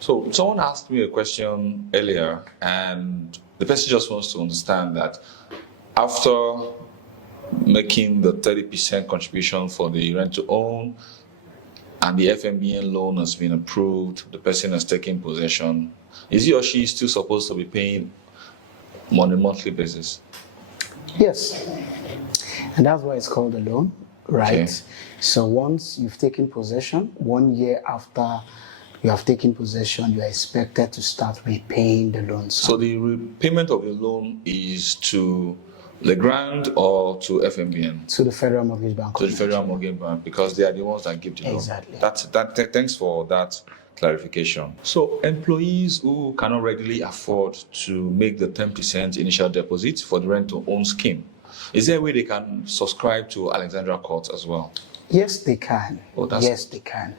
So someone asked me a question earlier, and the person just wants to understand that after making the 30% contribution for the rent to own and the FMBN loan has been approved, the person has taken possession, is he or she still supposed to be paying on a monthly basis? Yes, and that's why it's called a loan, right? Okay. So once you've taken possession, 1 year after you have taken possession, you are expected to start repaying the loan. So the repayment of the loan is to the grant or to FMBN? To the Federal Mortgage Bank. To the Federal Mortgage Bank, because they are the ones that give the loan. Exactly. Thanks for that clarification. So employees who cannot readily afford to make the 10% initial deposit for the rent-to-own scheme, is there a way they can subscribe to Alexandra Court as well? Yes, they can. Yes, they can.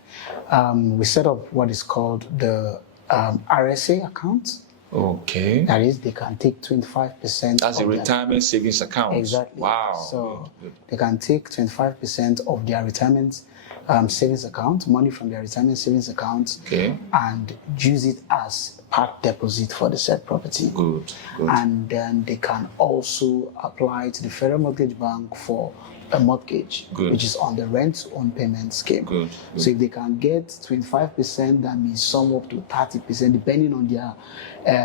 We set up what is called the RSA account. Okay. That is, they can take 25%. That's a retirement savings account. Exactly. Wow. So they can take 25% of their retirement savings account, money from their retirement savings account, okay, and use it as part deposit for the said property. Good. And then they can also apply to the Federal Mortgage Bank for a mortgage, which is on the rent-to-own payment scheme. Good. So if they can get 25%, that means some up to 30%, depending on their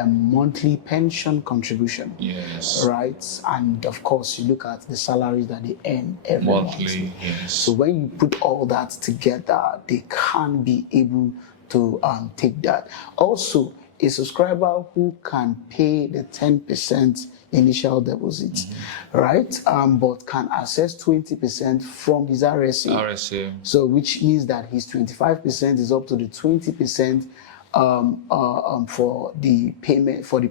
monthly pension contribution. Yes. Right? And of course, you look at the salaries that they earn every month. Yes. So when you put all that together, they can be able to take that. Also, a subscriber who can pay the 10% initial deposit, right? But can access 20% from his RSA. So which means that his 25% is up to the 20% for the payment for the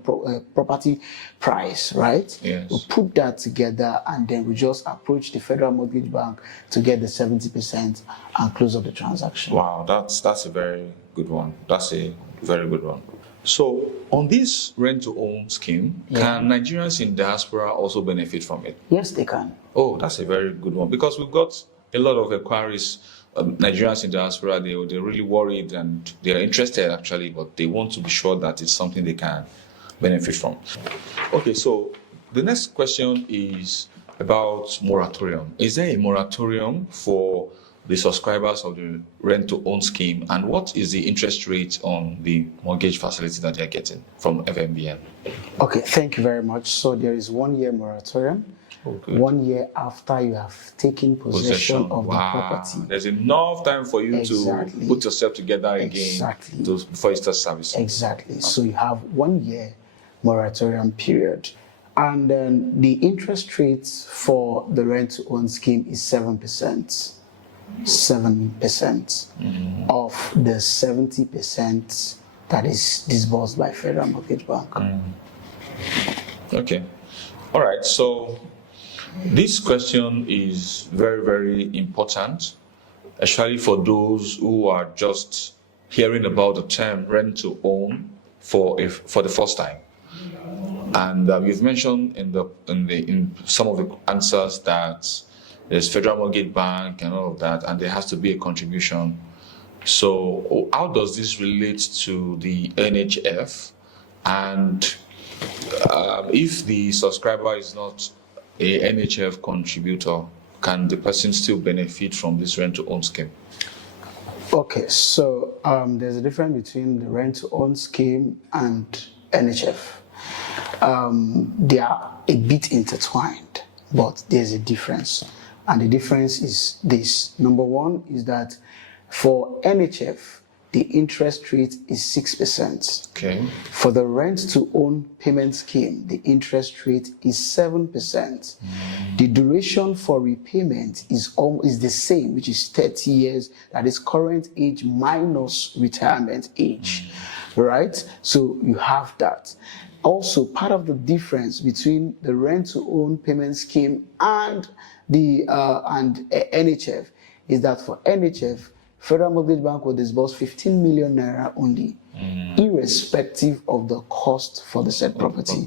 property price, right? Yes. We put that together and then we just approach the Federal Mortgage Bank to get the 70% and close up the transaction. Wow, that's a very good one. That's a very good one. So, on this rent-to-own scheme, can Nigerians in diaspora also benefit from it? Yes, they can. Oh, that's a very good one, because we've got a lot of inquiries. Nigerians in diaspora, they're really worried and they're interested actually, but they want to be sure that it's something they can benefit from. Okay, so the next question is about moratorium. Is there a moratorium for the subscribers of the rent-to-own scheme, and what is the interest rate on the mortgage facility that they're getting from FMBN? Okay, thank you very much. So there is 1 year moratorium. 1 year after you have taken possession of the property. There's enough time for you to put yourself together again before you start servicing. Exactly. So you have 1 year moratorium period. And then the interest rates for the rent-to-own scheme is 7%. 7% of the 70% that is disbursed by Federal Mortgage Bank. Okay. All right. So this question is very, very important, especially for those who are just hearing about the term rent to own for the first time. And you've mentioned in some of the answers that there's Federal Mortgage Bank and all of that, and there has to be a contribution. So how does this relate to the NHF? And if the subscriber is not a NHF contributor, can the person still benefit from this rent-to-own scheme? Okay, so there's a difference between the rent-to-own scheme and NHF. They are a bit intertwined, but there's a difference. And the difference is this. Number one is that for NHF, the interest rate is 6%. Okay. For the rent-to-own payment scheme, the interest rate is 7%. The duration for repayment is the same, which is 30 years. That is current age minus retirement age, right? So you have that. Also, part of the difference between the rent-to-own payment scheme and the NHF is that for NHF, Federal Mortgage Bank will disburse 15 million naira only, irrespective of the cost for the said property.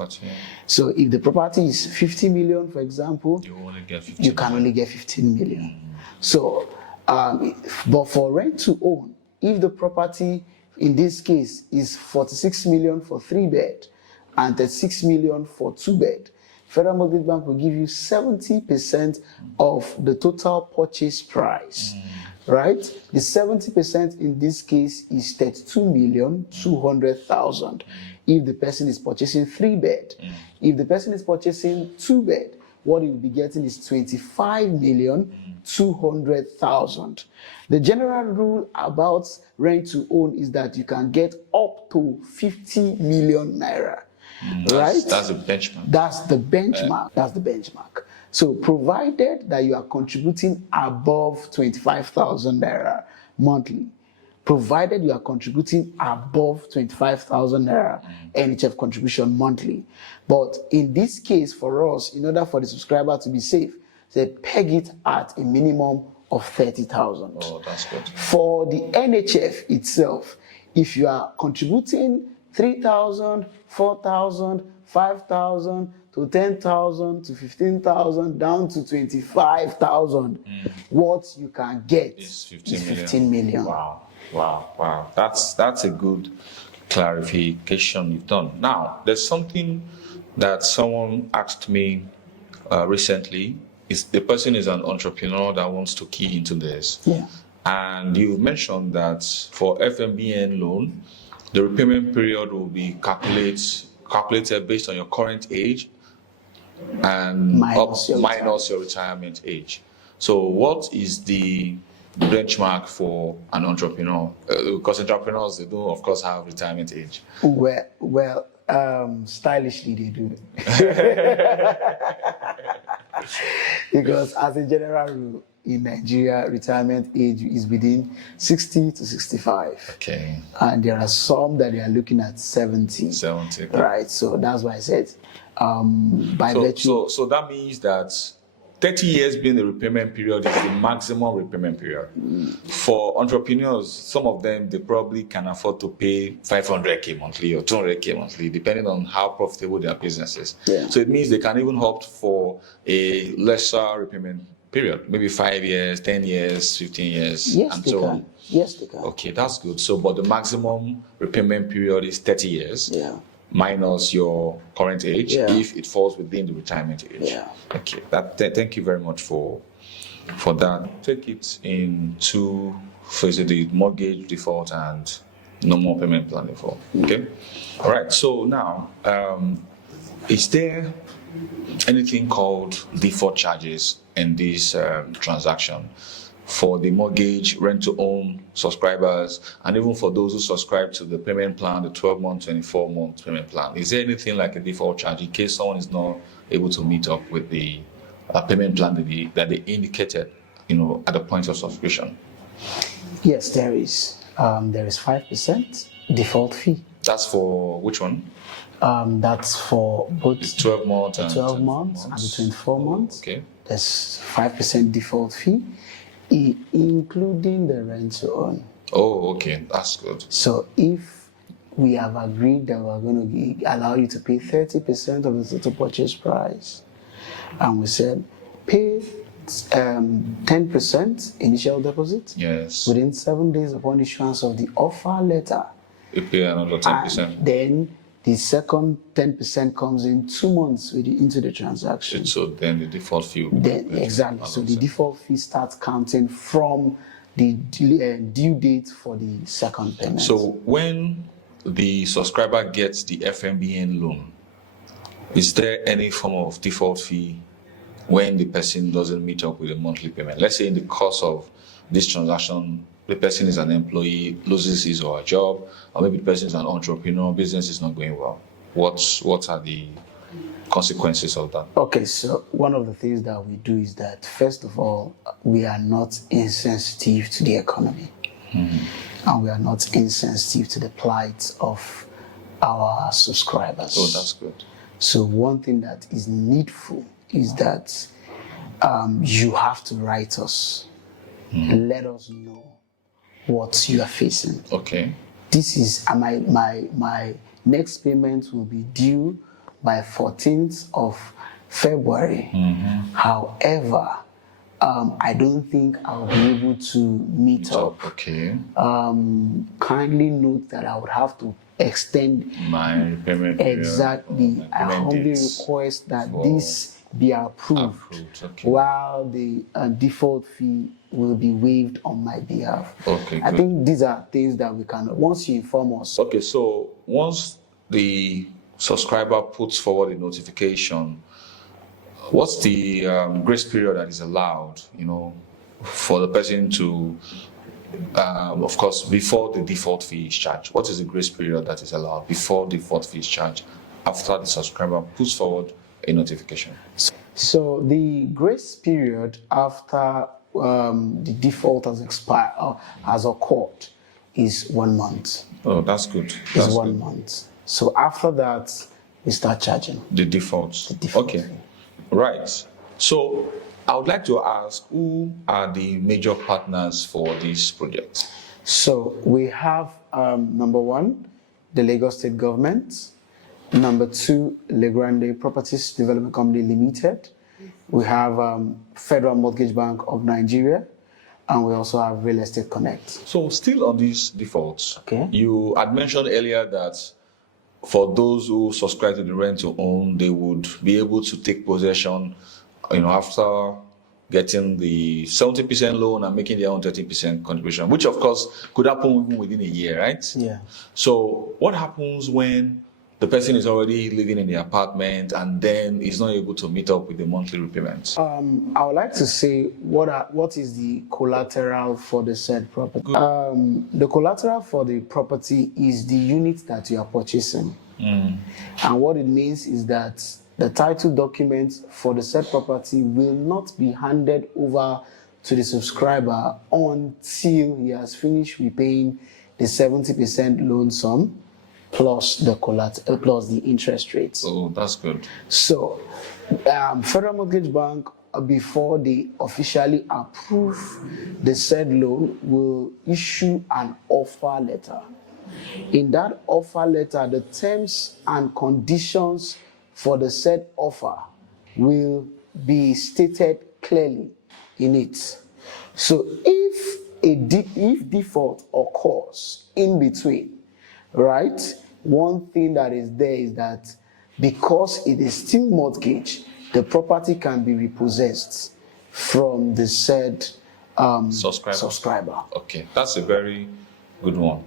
So if the property is 50 million, for example, you can only get 15 million. So, but for rent to own, if the property in this case is 46 million for 3-bed and 36 million for 2-bed. Federal Mortgage Bank will give you 70% of the total purchase price, right? The 70% in this case is 32,200,000 if the person is purchasing 3-bed. If the person is purchasing 2-bed, what he will be getting is 25,200,000. The general rule about rent to own is that you can get up to 50 million naira. Right? That's the benchmark. That's the benchmark. That's the benchmark. So provided that you are contributing above 25,000 naira monthly, provided you are contributing above 25,000 naira NHF contribution monthly. But in this case, for us, in order for the subscriber to be safe, they peg it at a minimum of 30,000. Oh, that's good. For the NHF itself, if you are contributing 3,000, 4,000, 5,000 to 10,000 to 15,000 down to 25,000, what you can get is 15 million. Wow. That's a good clarification you've done. Now, there's something that someone asked me recently. The person is an entrepreneur that wants to key into this. Yeah. And you mentioned that for FMBN loan, the repayment period will be calculated based on your current age and minus your retirement age. So what is the benchmark for an entrepreneur? Because entrepreneurs, they do, of course, have retirement age. Well, stylishly they do. Because as a general rule, in Nigeria, retirement age is within 60 to 65. Okay. And there are some that they are looking at 70. 70. Okay. Right. So that's why I said, So that means that 30 years being the repayment period is the maximum repayment period. For entrepreneurs, some of them, they probably can afford to pay 500K monthly or 200K monthly, depending on how profitable their business is. Yeah. So it means they can even opt for a lesser repayment period, maybe 5 years, 10 years, 15 years, and so on. Yes, they can. Okay, that's good. So, but the maximum repayment period is 30 years. Yeah. Minus your current age, if it falls within the retirement age. Yeah. Okay. Thank you very much for that. Take it into the mortgage default and normal payment plan default. Okay. All right. So now, is there anything called default charges in this transaction for the mortgage, rent-to-own subscribers, and even for those who subscribe to the payment plan, the 12-month, 24-month payment plan? Is there anything like a default charge in case someone is not able to meet up with the payment plan that they indicated, at the point of subscription? Yes, there is. There is 5% default fee. That's for which one? That's for both 12 months and 12 months and the 24 months. Okay. There's 5% default fee, including the rent to own. Oh, okay, that's good. So if we have agreed that we're going to allow you to pay 30% of the total purchase price, and we said pay 10% initial deposit. Yes. Within 7 days upon issuance of the offer letter, you pay another 10%. And then the second 10% comes in 2 months into the transaction. So then the default fee will exactly. So the default fee starts counting from the due date for the second payment. So when the subscriber gets the FMBN loan, is there any form of default fee when the person doesn't meet up with a monthly payment? Let's say in the course of this transaction, the person is an employee, loses his or her job, or maybe the person is an entrepreneur, business is not going well. What are the consequences of that? Okay, so one of the things that we do is that, first of all, we are not insensitive to the economy. And we are not insensitive to the plight of our subscribers. Oh, that's good. So one thing that is needful is that you have to write us. Let us know what you are facing. Okay. This is my next payment will be due by 14th of February. However, I don't think I'll be able to meet up. Okay. Kindly note that I would have to extend My payment period. exactly. I humbly request that this be approved. Okay. While the default fee will be waived on my behalf. Okay. I think these are things that we can, once you inform us. Okay, so once the subscriber puts forward a notification, what's the grace period that is allowed, for the person to, of course, before the default fee is charged? What is the grace period that is allowed before default fee is charged after the subscriber puts forward a notification? So the grace period after the default has expired or has occurred is 1 month. Oh, that's good. It's 1 month. So after that, we start charging the defaults. The default okay. fee. Right. So I would like to ask, who are the major partners for this project? So we have number one, the Lagos State Government. Number two, Legrande Properties Development Company Limited. We have Federal Mortgage Bank of Nigeria, and we also have Real Estate Connect. So still on these defaults, Okay. You had mentioned earlier that for those who subscribe to the rent to own, they would be able to take possession, after getting the 70% loan and making their own 30% contribution, which of course could happen even within a year, right? Yeah. So what happens when the person is already living in the apartment and then is not able to meet up with the monthly repayments? I would like to say what is the collateral for the said property. The collateral for the property is the unit that you are purchasing. And what it means is that the title documents for the said property will not be handed over to the subscriber until he has finished repaying the 70% loan sum plus the collateral plus the interest rates. Oh, that's good. So, Federal Mortgage Bank, before they officially approve the said loan, will issue an offer letter. In that offer letter, the terms and conditions for the said offer will be stated clearly in it. So, if default occurs in between, right? One thing that is there is that because it is still mortgage, the property can be repossessed from the said subscriber. Okay, that's a very good one.